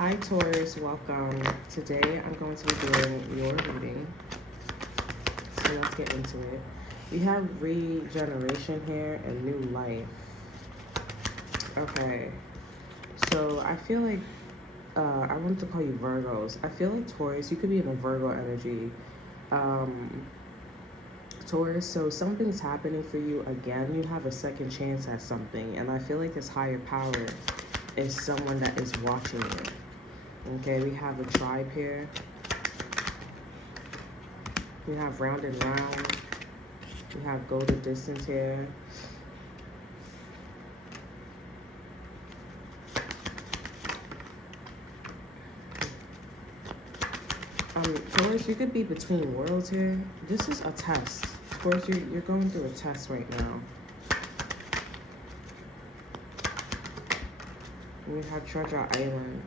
Hi Taurus, welcome. Today I'm going to be doing your reading. So let's get into it. We have regeneration here and new life. Okay. So I feel like I want to call you Virgos. I feel like Taurus, you could be in a Virgo energy. Taurus, so something's happening for you again. You have a second chance at something. And I feel like this higher power is someone that is watching you. Okay, we have a tribe here. We have round and round. We have go the distance here. Taurus, you could be between worlds here. This is a test. Of course, you're going through a test right now. We have Treasure Island.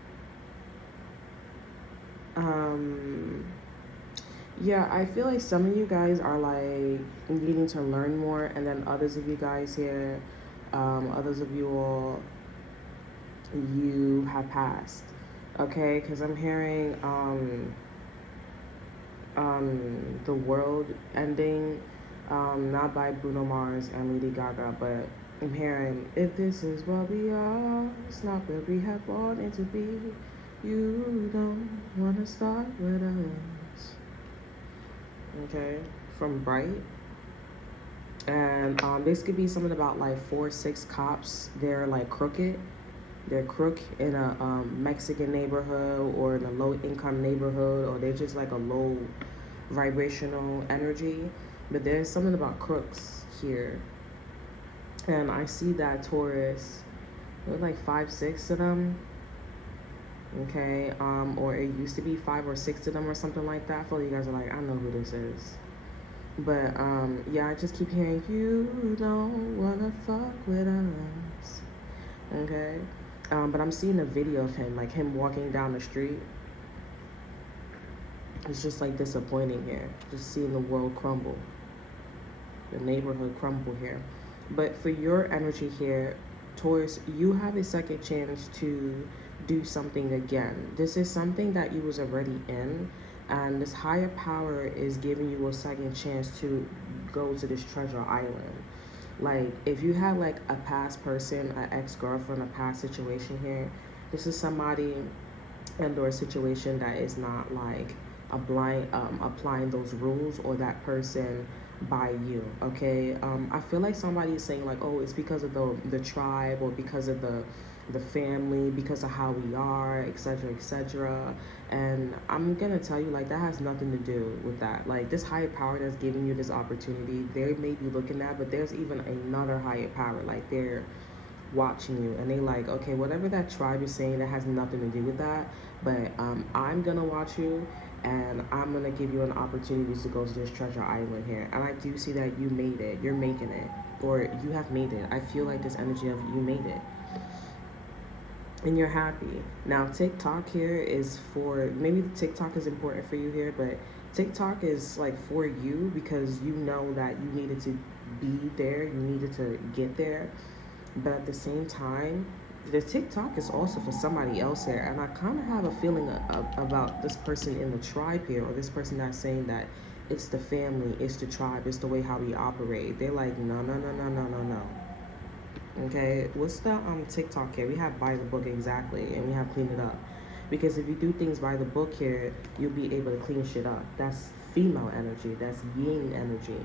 Yeah, I feel like some of you guys are like needing to learn more, and then others of you guys here, others of you all, you have passed. Okay, because I'm hearing the world ending, not by Bruno Mars and Lady Gaga, but I'm hearing, if this is what we are, it's not where we have wanted to be. You don't want to start with us. Okay, from Bright. And this could be something about like 4 or 6 cops. They're like crooked. They're crook in a Mexican neighborhood or in a low income neighborhood, or they're just like a low vibrational energy. But there's something about crooks here. And I see that Taurus, there's like 5, 6 of them. Okay, or it used to be 5 or 6 of them or something like that. I feel like you guys are like, I know who this is. But yeah, I just keep hearing, you don't wanna fuck with us. Okay, but I'm seeing a video of him, like him walking down the street. It's just like disappointing here, just seeing the world crumble, the neighborhood crumble here. But for your energy here, Taurus, you have a second chance to do something again. This is something that you was already in, and this higher power is giving you a second chance to go to this treasure island. Like, if you had like a past person, an ex-girlfriend, a past situation here, this is somebody and or a situation that is not like a blind applying those rules or that person by you. Okay, I feel like somebody is saying like, oh, it's because of the tribe, or because of the family, because of how we are, etc., etc. And I'm gonna tell you, like, that has nothing to do with that. Like, this higher power that's giving you this opportunity, they may be looking at, but there's even another higher power, like they're watching you, and they like, okay, whatever that tribe is saying, that has nothing to do with that, but I'm gonna watch you, and I'm gonna give you an opportunity to go to this treasure island here. And I do see that you made it, you're making it, or you have made it. I feel like this energy of you made it, and you're happy. Now, TikTok here is for, maybe TikTok is important for you here, but TikTok is like for you because you know that you needed to be there, you needed to get there. But at the same time, the TikTok is also for somebody else here. And I kind of have a feeling about this person in the tribe here, or this person that's saying that it's the family, it's the tribe, it's the way how we operate. They're like, no, no, no, no, no, no, no. Okay, what's the TikTok here? We have by the book, exactly, and we have clean it up. Because if you do things by the book here, you'll be able to clean shit up. That's female energy, that's yin energy,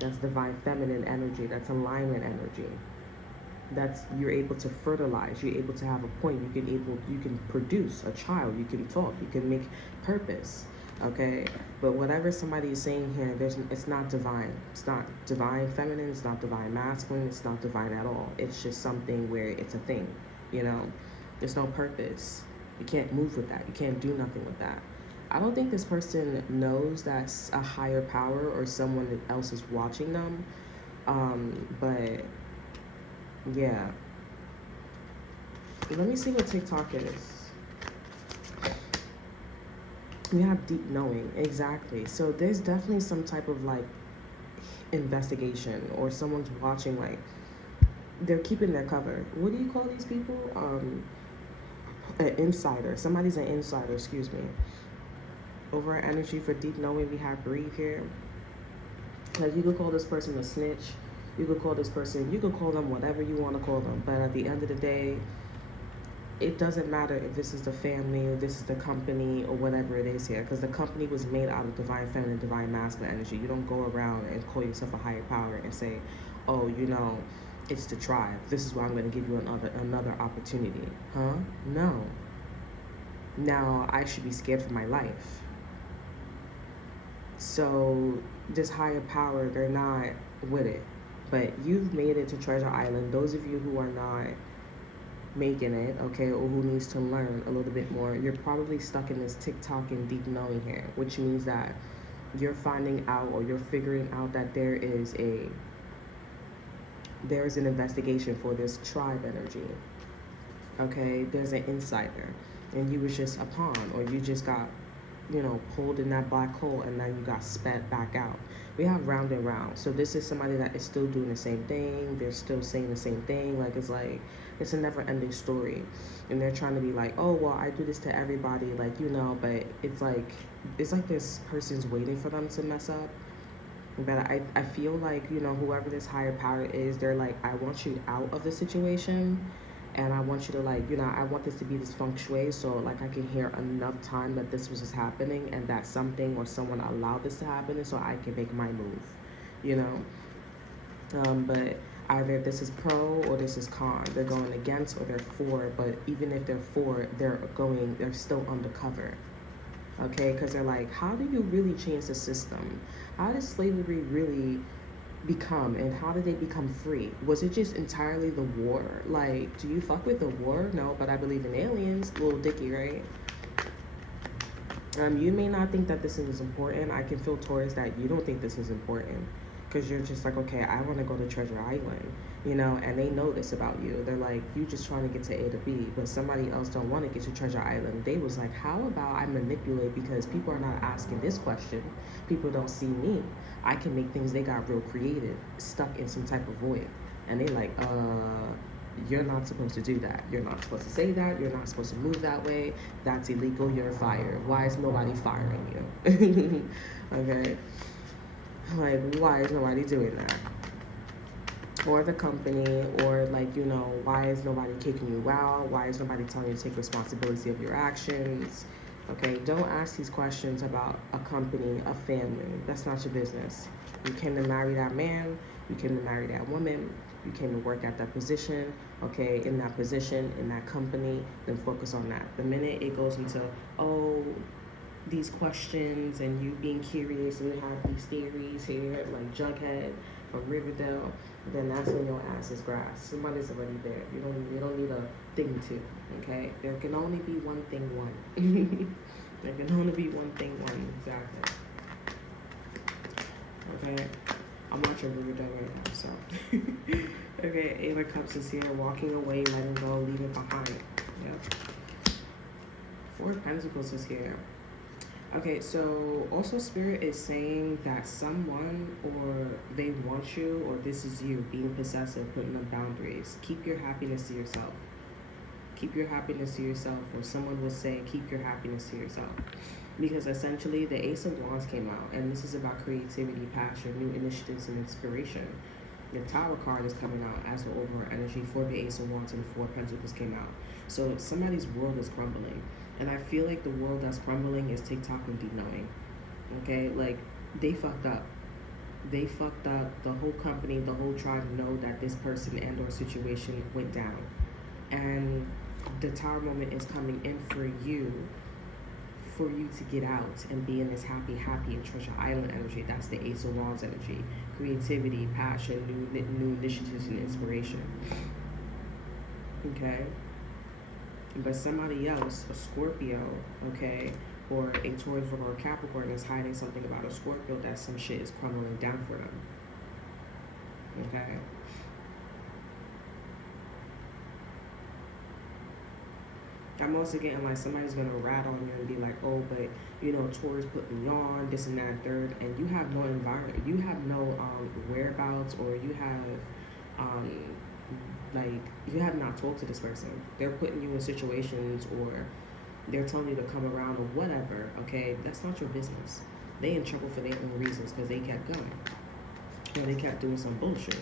that's divine feminine energy, that's alignment energy. That's, you're able to fertilize, you're able to have a point, you can produce a child, you can talk, you can make purpose. Okay, but whatever somebody is saying here, it's not divine. It's not divine feminine, it's not divine masculine, it's not divine at all. It's just something where it's a thing, you know. There's no purpose. You can't move with that. You can't do nothing with that. I don't think this person knows that's a higher power or someone else is watching them. But yeah. Let me see what TikTok is. We have deep knowing, exactly. So there's definitely some type of like investigation, or someone's watching, like they're keeping their cover. What do you call these people? an insider. Somebody's an insider, excuse me. Over our energy for deep knowing, we have breathe here. Like, you could call this person a snitch. You could call this person, you could call them whatever you want to call them. But at the end of the day, it doesn't matter if this is the family or this is the company or whatever it is here, because the company was made out of divine feminine, divine masculine energy. You don't go around and call yourself a higher power and say, oh, you know, it's the tribe. This is why I'm going to give you another opportunity. Huh? No. Now I should be scared for my life. So this higher power, they're not with it. But you've made it to Treasure Island. Those of you who are not making it, okay, or who needs to learn a little bit more, you're probably stuck in this TikTok and deep knowing here, which means that you're finding out or you're figuring out that there is an investigation for this tribe energy. Okay, there's an insider, and you was just a pawn, or you just got, you know, pulled in that black hole and now you got spat back out. We have round and round. So this is somebody that is still doing the same thing. They're still saying the same thing. Like, it's a never ending story. And they're trying to be like, oh, well, I do this to everybody, like, you know, but it's like this person's waiting for them to mess up. But I feel like, you know, whoever this higher power is, they're like, I want you out of the situation. And I want you to, like, you know, I want this to be this feng shui, so, like, I can hear enough time that this was just happening and that something or someone allowed this to happen, and so I can make my move, you know? But either this is pro or this is con. They're going against or they're for, but even if they're for, they're still undercover, okay? Because they're like, how do you really change the system? How does slavery really become, and how did they become free? Was it just entirely the war? Like, do you fuck with the war? No, but I believe in aliens. Little Dicky, right? You may not think that this is important. I can feel, Taurus, that you don't think this is important, because you're just like, okay, I want to go to Treasure Island, you know, and they know this about you. They're like, you just trying to get to A to B, but somebody else don't want to get to Treasure Island. They was like, how about I manipulate, because people are not asking this question. People don't see me. I can make things, they got real creative, stuck in some type of void. And they like, you're not supposed to do that. You're not supposed to say that. You're not supposed to move that way. That's illegal. You're fired. Why is nobody firing you? Okay? Like, why is nobody doing that? Or the company, or, like, you know, why is nobody kicking you out? Why is nobody telling you to take responsibility of your actions? Okay, don't ask these questions about a company, a family. That's not your business. You came to marry that man. You came to marry that woman. You came to work at that position. Okay, in that position, in that company, then focus on that. The minute it goes into, oh, these questions and you being curious and you have these theories here, like Jughead from Riverdale, then that's when your ass is grass. Somebody's already there. You don't need a thing two, okay? There can only be one thing one. There can only be one thing one, exactly. Okay? I'm watching Riverdale right now, so. Okay, Eight of Cups is here, walking away, letting go, leaving behind. Yep. Four of Pentacles is here. Okay, so also Spirit is saying that someone, or they want you, or this is you being possessive, putting up boundaries. Keep your happiness to yourself. Keep your happiness to yourself, or someone will say keep your happiness to yourself. Because essentially the Ace of Wands came out, and this is about creativity, passion, new initiatives, and inspiration. The Tower card is coming out as the overall energy for the Ace of Wands, and the Four of Pentacles came out. So somebody's world is crumbling. And I feel like the world that's crumbling is TikTok and deep knowing. Okay? Like, they fucked up. They fucked up. The whole company, the whole tribe know that this person and or situation went down. And the Tower moment is coming in for you to get out and be in this happy and Treasure Island energy. That's the Ace of Wands energy. Creativity, passion, new initiatives, and inspiration. Okay? But somebody else, a Scorpio, okay, or a Taurus, Virgo, or Capricorn is hiding something about a Scorpio that some shit is crumbling down for them. Okay? I'm also getting like somebody's gonna rat on you and be like, oh, but you know, Taurus put me on, this and that and third, and you have no environment, you have no whereabouts, or you have like, you have not talked to this person. They're putting you in situations, or they're telling you to come around or whatever, okay? That's not your business. They in trouble for their own reasons because they kept going. Or they kept doing some bullshit.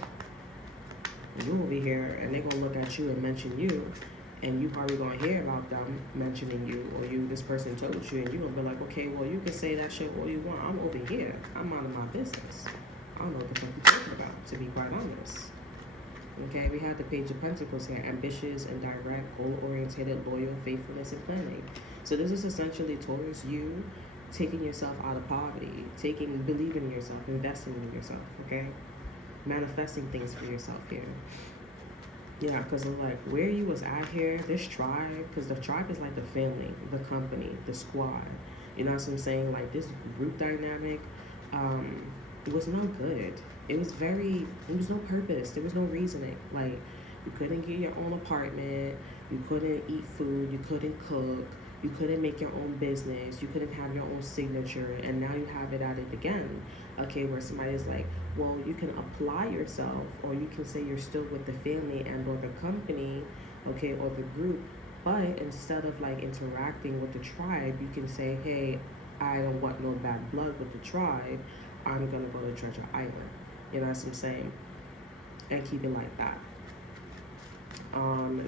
You over here, and they're gonna look at you and mention you, and you probably gonna hear about them mentioning you, or this person told you, and you gonna be like, okay, well, you can say that shit all you want. I'm over here. I'm minding my business. I don't know what the fuck you're talking about, to be quite honest. Okay, we have the Page of Pentacles here. Ambitious and direct, goal-oriented, loyal, faithfulness, and planning. So this is essentially Taurus, you taking yourself out of poverty, believing in yourself, investing in yourself, okay? Manifesting things for yourself here. Yeah, because of like where you was at here, this tribe, because the tribe is like the family, the company, the squad. You know what I'm saying? Like this group dynamic, it was no good. It was no purpose. There was no reasoning. Like, you couldn't get your own apartment. You couldn't eat food. You couldn't cook. You couldn't make your own business. You couldn't have your own signature. And now you have it at it again. Okay, where somebody's like, well, you can apply yourself, or you can say you're still with the family and or the company, okay, or the group. But instead of like interacting with the tribe, you can say, hey, I don't want no bad blood with the tribe. I'm going to go to Treasure Island. You know what I'm saying? And keep it like that.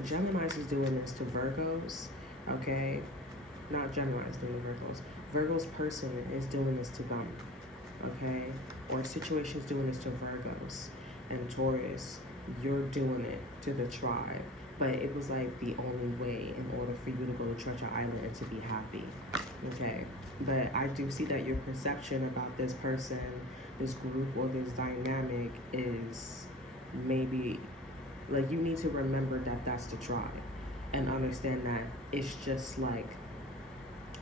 Gemini's is doing this to Virgos, okay? Not Gemini's doing the Virgos. Virgo's person is doing this to them, okay? Or situation's doing this to Virgos. And Taurus, you're doing it to the tribe. But it was like the only way in order for you to go to Treasure Island and to be happy, okay? But I do see that your perception about this person, this group, or this dynamic is maybe, like, you need to remember that that's the tribe and understand that it's just like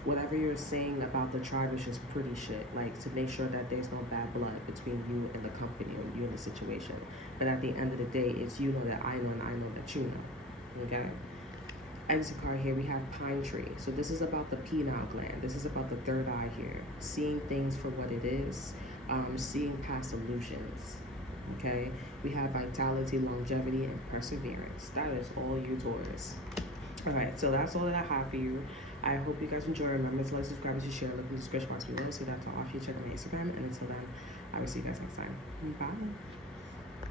whatever you're saying about the tribe is just pretty shit, like to make sure that there's no bad blood between you and the company or you and the situation. But at the end of the day, it's you know that I know and I know that you know, okay? Exit card here, we have Pine Tree. So this is about the pineal gland. This is about the third eye here. Seeing things for what it is. Seeing past illusions. Okay? We have vitality, longevity, and perseverance. That is all you, Taurus. Alright, so that's all that I have for you. I hope you guys enjoy. Remember to like, subscribe, and share. Look in the description box below. So that's all. If you check out my Instagram. And until then, I will see you guys next time. Bye.